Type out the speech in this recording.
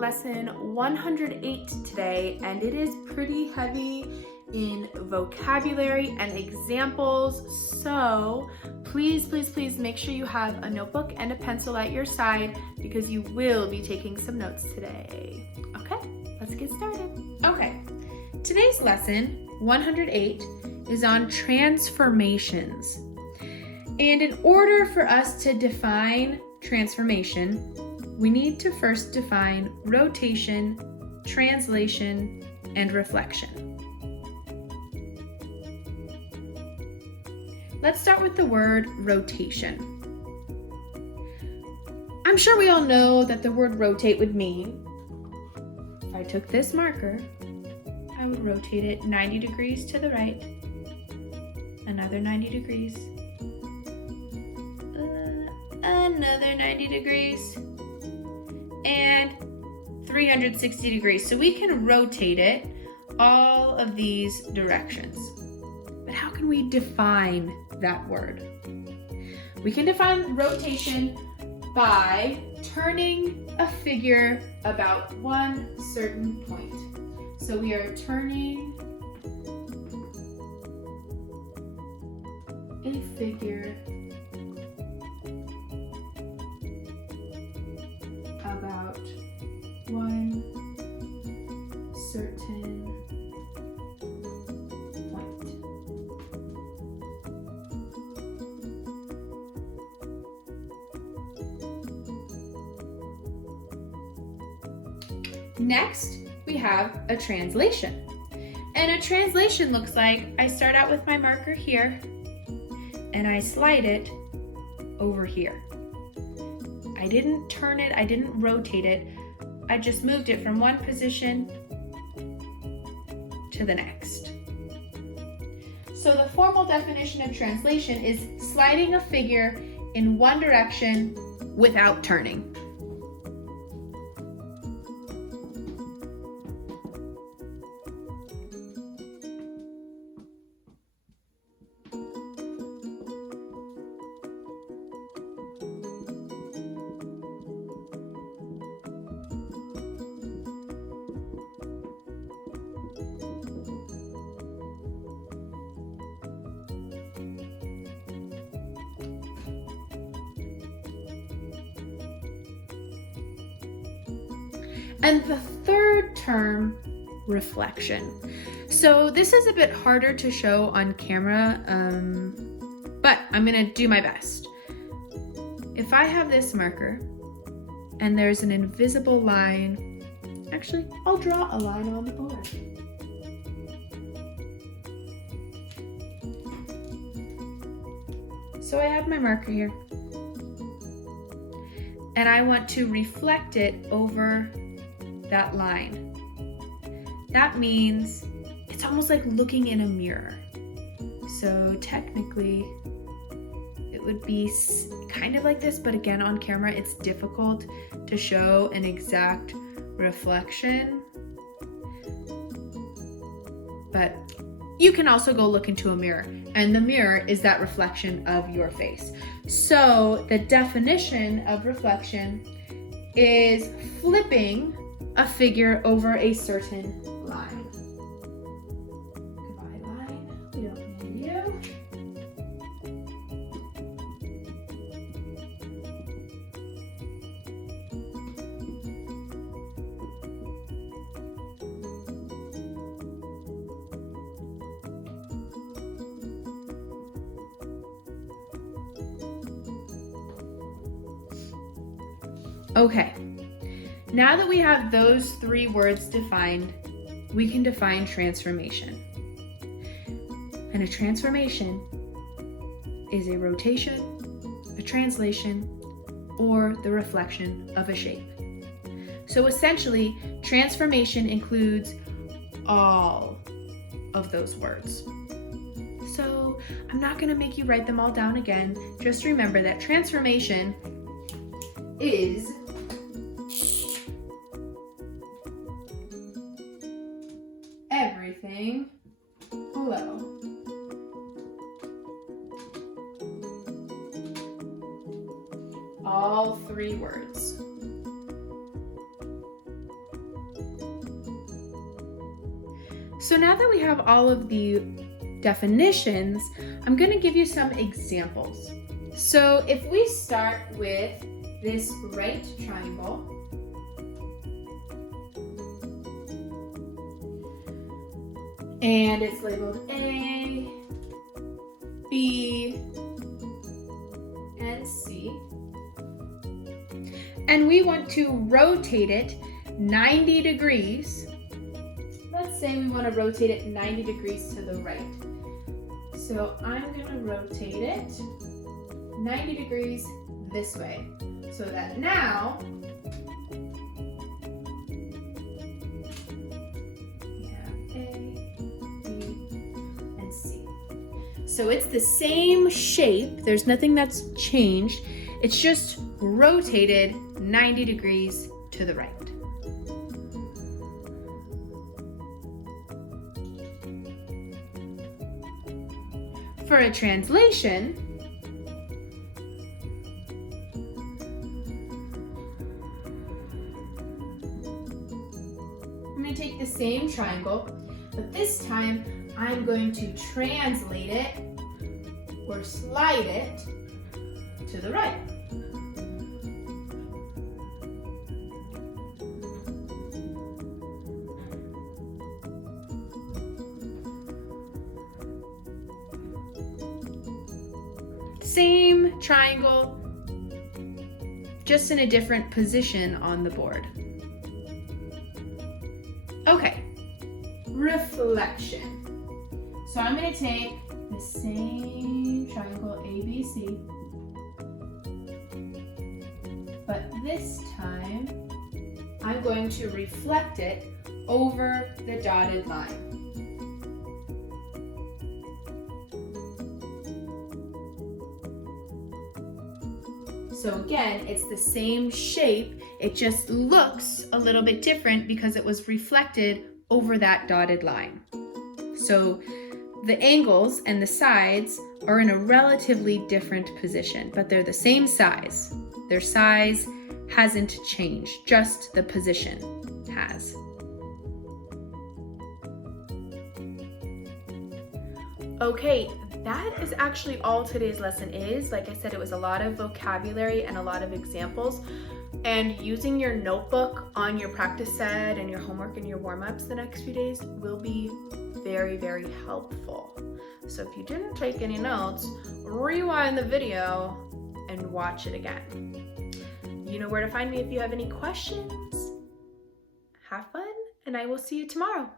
lesson 108 today, and it is pretty heavy in vocabulary and examples. So please make sure you have a notebook and a pencil at your side because you will be taking some notes today. Okay, let's get started. Okay, today's lesson 108 is on transformations. And in order for us to define transformation, we need to first define rotation, translation, and reflection. Let's start with the word rotation. I'm sure we all know that the word rotate would mean, if I took this marker, I would rotate it 90 degrees to the right, another 90 degrees, another 90 degrees, and 360 degrees. So we can rotate it all of these directions. But how can we define that word? We can define rotation by turning a figure about one certain point. So we are turning a figure about one certain point. Next, we have a translation. And a translation looks like I start out with my marker here and I slide it over here. I didn't turn it, I didn't rotate it, I just moved it from one position to the next. So the formal definition of translation is sliding a figure in one direction without turning. And the third term, reflection. So this is a bit harder to show on camera, but I'm gonna do my best. If I have this marker and there's an invisible line, actually, I'll draw a line on the board. So I have my marker here, and I want to reflect it over that line. That means it's almost like looking in a mirror. So technically, it would be kind of like this, but again, on camera, it's difficult to show an exact reflection. But you can also go look into a mirror, and the mirror is that reflection of your face. So the definition of reflection is flipping a figure over a certain line. Goodbye, line. We don't need you. Okay. Now that we have those three words defined, we can define transformation. And a transformation is a rotation, a translation, or the reflection of a shape. So essentially, transformation includes all of those words. So I'm not going to make you write them all down again. Just remember that transformation is everything below. All three words. So now that we have all of the definitions, I'm going to give you some examples. So if we start with this right triangle, and it's labeled A, B, and C, and we want to rotate it 90 degrees. Let's say we want to rotate it 90 degrees to the right. So I'm going to rotate it 90 degrees this way, so that now we have A, B, and C. So it's the same shape. There's nothing that's changed. It's just rotated 90 degrees to the right. For a translation, I'm going to take the same triangle, but this time I'm going to translate it or slide it to the right. Same triangle, just in a different position on the board. Okay, reflection. So I'm going to take the same triangle ABC, but this time I'm going to reflect it over the dotted line. So again, it's the same shape, it just looks a little bit different because it was reflected over that dotted line. So the angles and the sides are in a relatively different position, but they're the same size. Their size hasn't changed, just the position has. Okay, that is actually all today's lesson is. Like I said, it was a lot of vocabulary and a lot of examples. And using your notebook on your practice set and your homework and your warm-ups the next few days will be very, very helpful. So if you didn't take any notes, rewind the video and watch it again. You know where to find me if you have any questions. Have fun, and I will see you tomorrow.